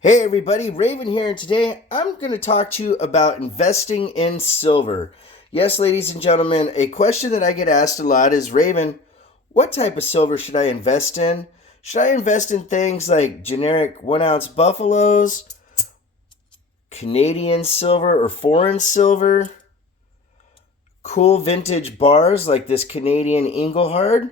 Hey everybody, Raven here, and today I'm going to talk to you about investing in silver. Yes, ladies and gentlemen, a question that I get asked a lot is, Raven, what type of silver should I invest in? Should I invest in things like generic 1 ounce buffaloes, Canadian silver or foreign silver, cool vintage bars like this Canadian Engelhard,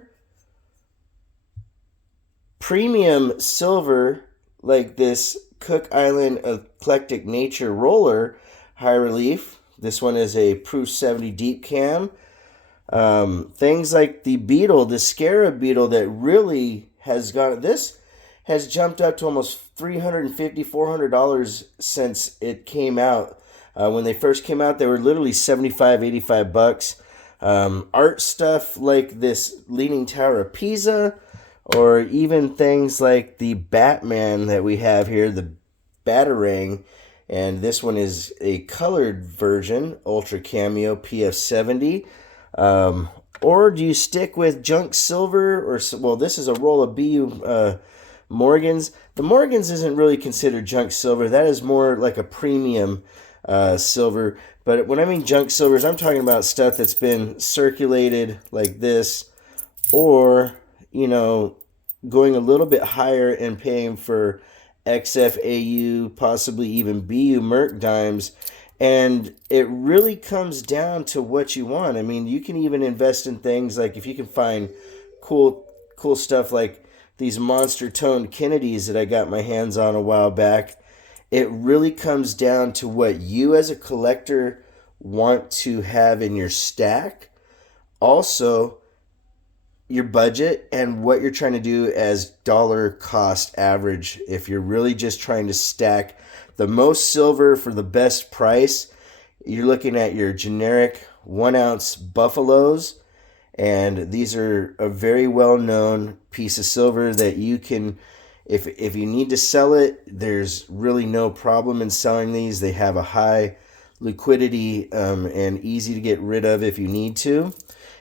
premium silver like this Cook Island Eclectic Nature Roller high relief. This one is a Proof 70 deep cam. Things like the beetle, the scarab beetle, that really has gone. This has jumped up to almost $350, $400 since it came out. When they first came out, they were literally 75, $85. Art stuff like this Leaning Tower of Pisa, or even things like the Batman that we have here, the Batarang, and this one is a colored version, Ultra Cameo PF70. Or do you stick with junk silver, or well, this is a roll of BU Morgans. The Morgans isn't really considered junk silver. That is more like a premium silver. But when I mean junk silvers, I'm talking about stuff that's been circulated like this, or going a little bit higher and paying for XFAU, possibly even BU Merc dimes. And it really comes down to what you want. I mean, you can even invest in things like, if you can find cool stuff like these monster toned Kennedys that I got my hands on a while back. It really comes down to what you as a collector want to have in your stack. Also, your budget and what you're trying to do as dollar cost average. If you're really just trying to stack the most silver for the best price, you're looking at your generic 1 ounce buffaloes. And these are a very well known piece of silver that you can, if you need to sell it, there's really no problem in selling these. They have a high liquidity and easy to get rid of if you need to.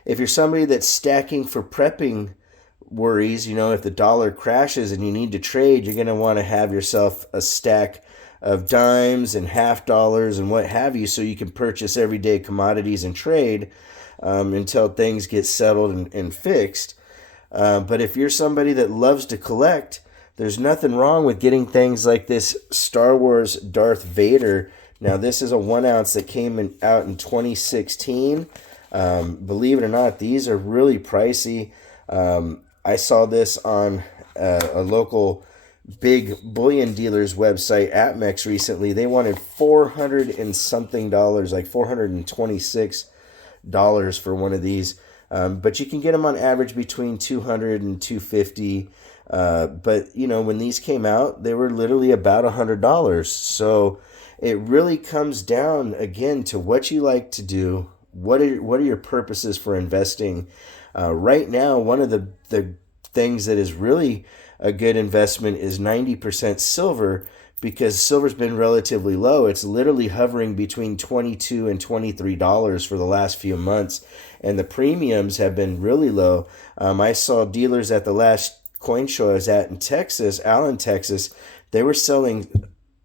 If you're somebody that's stacking for prepping worries, if the dollar crashes and you need to trade, you're going to want to have yourself a stack of dimes and half dollars and what have you, so you can purchase everyday commodities and trade until things get settled and fixed. But if you're somebody that loves to collect, there's nothing wrong with getting things like this Star Wars Darth Vader. Now, this is a 1 ounce that came out in 2016. Believe it or not, these are really pricey. I saw this on a local big bullion dealer's website, APMEX, recently. They wanted $400 and something, like $426 for one of these. But you can get them on average between $200 and $250. But when these came out, they were literally about $100. So it really comes down again to what you like to do. What are your purposes for investing? Right now, one of the things that is really a good investment is 90% silver, because silver's been relatively low. It's literally hovering between $22 and $23 for the last few months, and the premiums have been really low. I saw dealers at the last coin show I was at in Texas, Allen, Texas. They were selling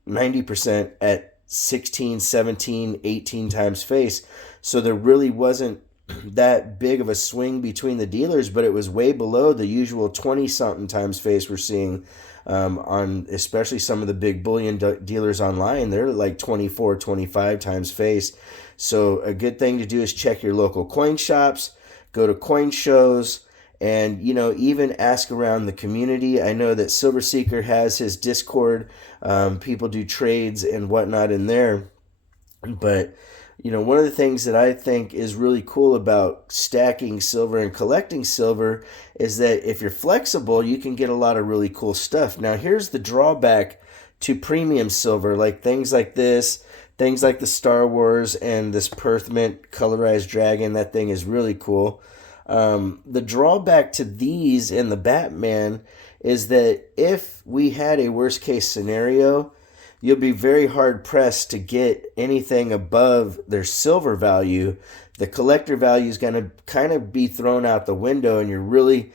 90% at 16, 17, 18 times face. So there really wasn't that big of a swing between the dealers, but it was way below the usual 20-something times face we're seeing on especially some of the big bullion dealers online. They're like 24, 25 times face. So a good thing to do is check your local coin shops, go to coin shows, and even ask around the community. I know that Silver Seeker has his Discord. People do trades and whatnot in there. But one of the things that I think is really cool about stacking silver and collecting silver is that if you're flexible, you can get a lot of really cool stuff. Now, here's the drawback to premium silver, like things like this, things like the Star Wars and this Perth Mint colorized dragon. That thing is really cool. The drawback to these and the Batman is that if we had a worst case scenario, you'll be very hard pressed to get anything above their silver value. The collector value is going to kind of be thrown out the window, and you're really,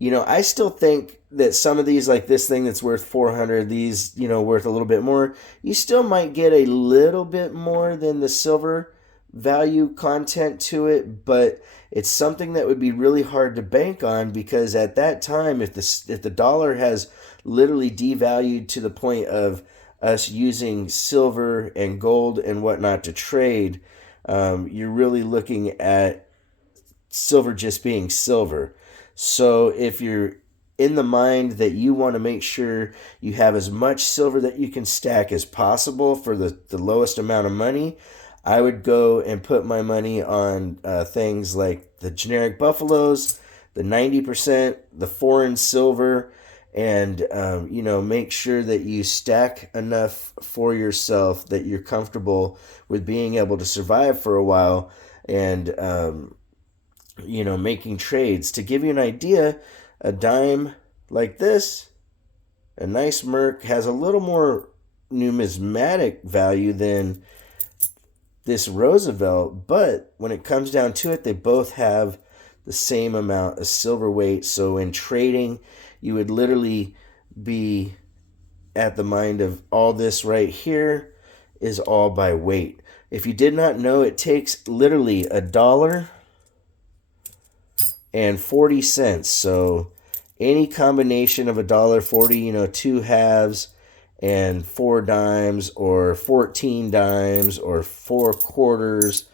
I still think that some of these, like this thing that's worth 400, these, worth a little bit more, you still might get a little bit more than the silver value content to it, but it's something that would be really hard to bank on, because at that time, if the dollar has literally devalued to the point of us using silver and gold and whatnot to trade, you're really looking at silver just being silver. So if you're in the mind that you want to make sure you have as much silver that you can stack as possible for the lowest amount of money, I would go and put my money on things like the generic buffaloes, the 90%, the foreign silver, and make sure that you stack enough for yourself that you're comfortable with being able to survive for a while, and making trades. To give you an idea, a dime like this, a nice Merc, has a little more numismatic value than this Roosevelt, but when it comes down to it, they both have the same amount of silver weight. So in trading, you would literally be at the mind of all this right here is all by weight. If you did not know, it takes literally $1.40. So any combination of $1.40, 2 halves and 4 dimes, or 14 dimes, or 4 quarters,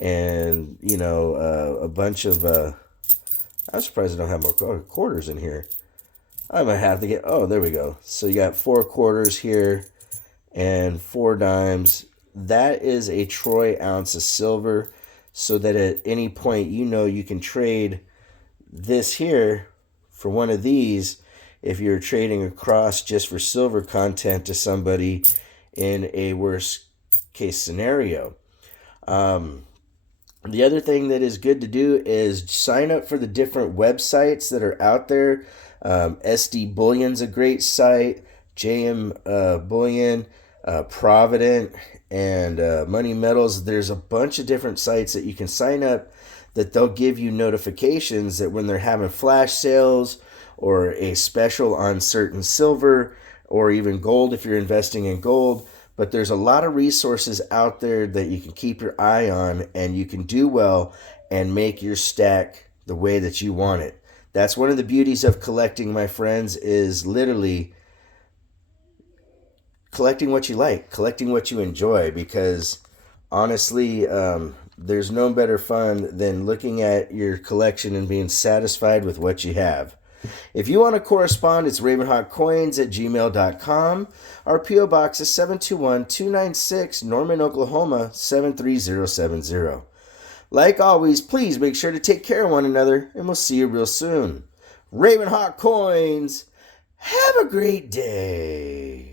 and a bunch of I'm surprised I don't have more quarters in here. I'm gonna have to get, oh, there we go. So you got 4 quarters here and 4 dimes. That is a troy ounce of silver, so that at any point you can trade this here for one of these if you're trading across just for silver content to somebody in a worst case scenario. The other thing that is good to do is sign up for the different websites that are out there. SD Bullion's a great site, JM Bullion, Provident, and Money Metals. There's a bunch of different sites that you can sign up that they'll give you notifications that when they're having flash sales or a special on certain silver or even gold if you're investing in gold. But there's a lot of resources out there that you can keep your eye on, and you can do well and make your stack the way that you want it. That's one of the beauties of collecting, my friends, is literally collecting what you like, collecting what you enjoy, because honestly, there's no better fun than looking at your collection and being satisfied with what you have. If you want to correspond, it's ravenhawkcoins@gmail.com. Our P.O. Box is 721-296, Norman, Oklahoma, 73070. Like always, please make sure to take care of one another, and we'll see you real soon. Ravenhawk Coins, have a great day.